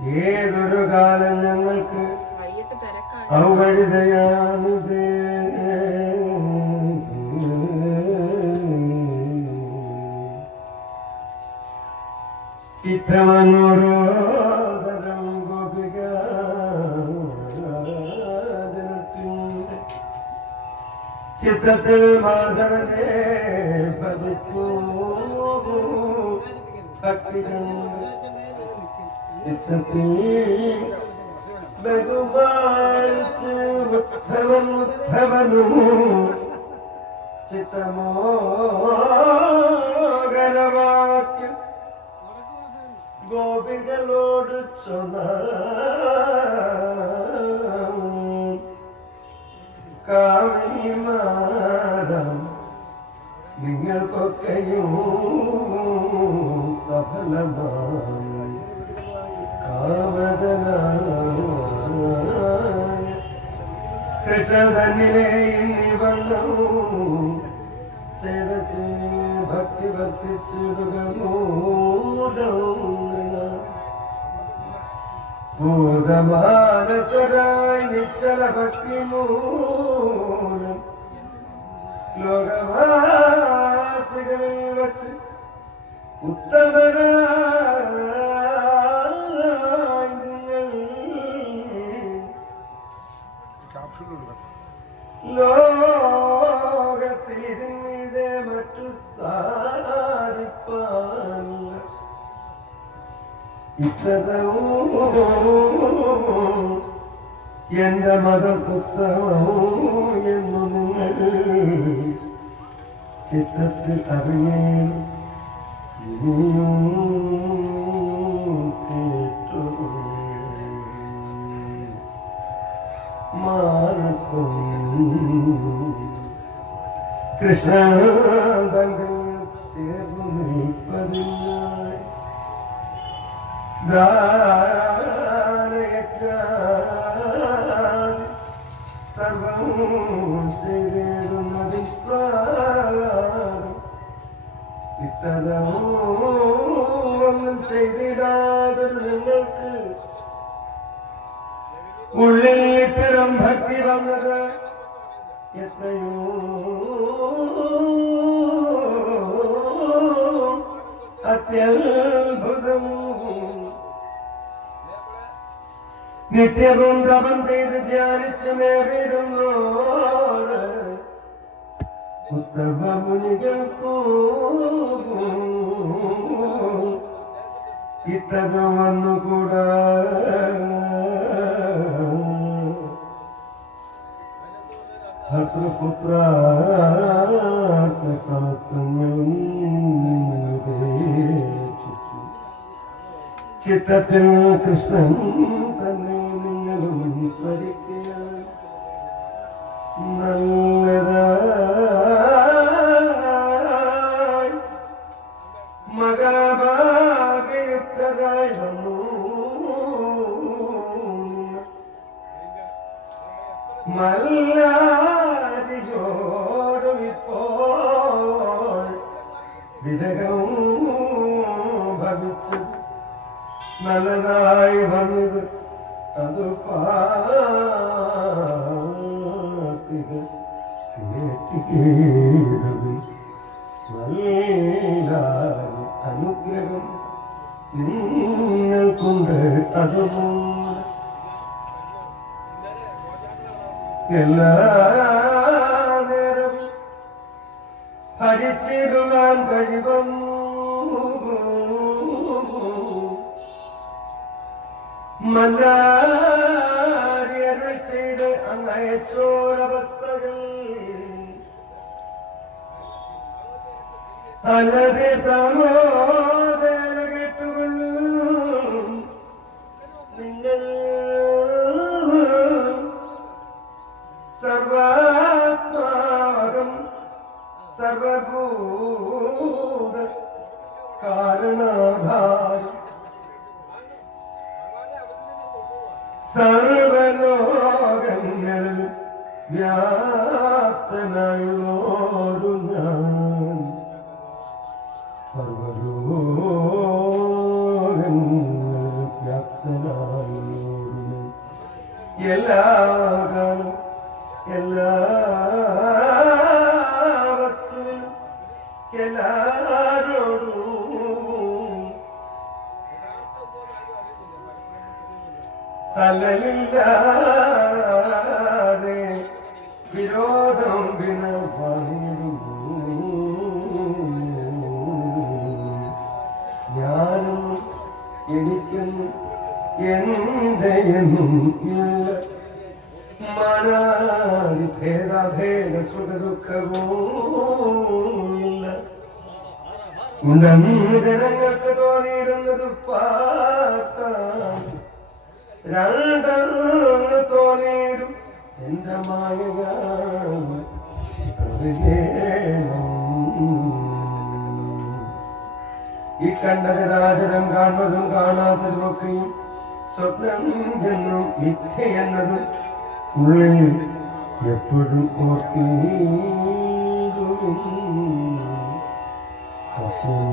ഏതൊരു കാലം ഞങ്ങൾക്ക് ഔവഴിതയാണിത്. ഇത്രമനോരോദരം ഗോപിക ജനത്തിൻ്റെ ചിത്രത്തിൽ മാധവനെ പതിപ്പൂ ഭക്തി ചിത്രത്തിൽ ബഹുമാനിച്ച് മുദ്ധവനും ചിത്തമോഹനവാക്യം ഗോപികളോട് ചൊന്ന കാമിനിമാരം നിങ്ങൾക്കൊക്കെയും സഫലമായി കാമദനായ കൃഷ്ണധന്യനെ ഇന്നിവണ്ണവും ചെയ്ത ഭക്തി ഭക്തിച്ചിടുക ഭൂതമാനസരായി നിശ്ചല ഭക്തി മൂലം ലോകവാസികളിൽ വച്ച് ഉത്തമരായി നിങ്ങൾ ലോകത്തിൽ ഇതിന്റെ മറ്റു സാരിപ്പാനില്ല. ഇത്തരവും എന്റെ മതം ഉത്തമവും എന്നു നിങ്ങൾ ചിത്തത്തിൽ അറിയണം. കേട്ടു മാനസം കൃഷ്ണ തങ്ങൾ ചേർന്നു നിൽപ്പതിനായി സർവം ചെയ്തിടുന്നതിൽ ഇത്തരമൊന്നും ചെയ്തിടാതെ നിങ്ങൾക്ക് ഉള്ളിൽ ഇത്തരം ഭക്തി വന്നത് എത്രയോ അത്യത്ഭുതം. നിത്യവും തപം ചെയ്ത് ധ്യാനിച്ച് മേറിടുന്നോ ഉത്തമ മുനികൾക്കോ ഇത്തരം വന്നുകൂടാ. ഭർത്തൃപുത്രാർത്ഥ സമസ്തങ്ങളും ചിത്തത്തിൽ കൃഷ്ണൻ തന്നെ നിങ്ങളും സ്മരിക്കുക. നല്ലതായി മകാഭാഗയുക്തരായി വന്നു മല്ലാരിയോടും ഇപ്പോൾ വിരഹവും ഭവിച്ചു നല്ലതായി വന്നത് അത് പാർത്തിക കേട്ടിടുവിൻ. നല്ല അനുഗ്രഹം നിങ്ങൾക്കുണ്ട്. അതുപോലെ എല്ലാ നേരം ഭരിച്ചിടുവാൻ കഴിവന്നു മല്ലാരിയരുൾ ചെയ്ത് അങ്ങയച്ചോരവസ്ഥകൾ അല്ലതെ തമോദേന കേട്ടുകൊള്ളും. നിങ്ങൾ സർവാത്മാവകം സർവഭൂത കാരണാധാരം സർവലോകങ്ങളിൽ വ്യാപ്തനായുള്ളോരു ഞാൻ സർവലോകങ്ങളിൽ വ്യാപ്തനായ എല്ലാ കാലം എല്ലാ വസ്തുവിലും എല്ലാരോടും തലലില്ലാതെ വിരോധം വിനവാനിടുന്നു. ഞാനും എനിക്കെന്നും എന്റെ എന്നും ഇല്ല. മനാതി ഭേദഭേദ സുഖദുഃഖവും ഇല്ല. ഉണ്ടെന്ന് ജനങ്ങൾക്ക് തോന്നിയിടുന്നത് പാർത്താൻ രണ്ടെന്ന് തോന്നിയിടും എന്റെ മായയാണ്. ഈ കണ്ടത് രാജനം കാണുന്നതും കാണാത്തതുമൊക്കെയും സ്വപ്നം എന്നും മിഥ്യ എന്നതും ഉള്ളിൽ എപ്പോഴും ഓർത്തിടും. സത്യം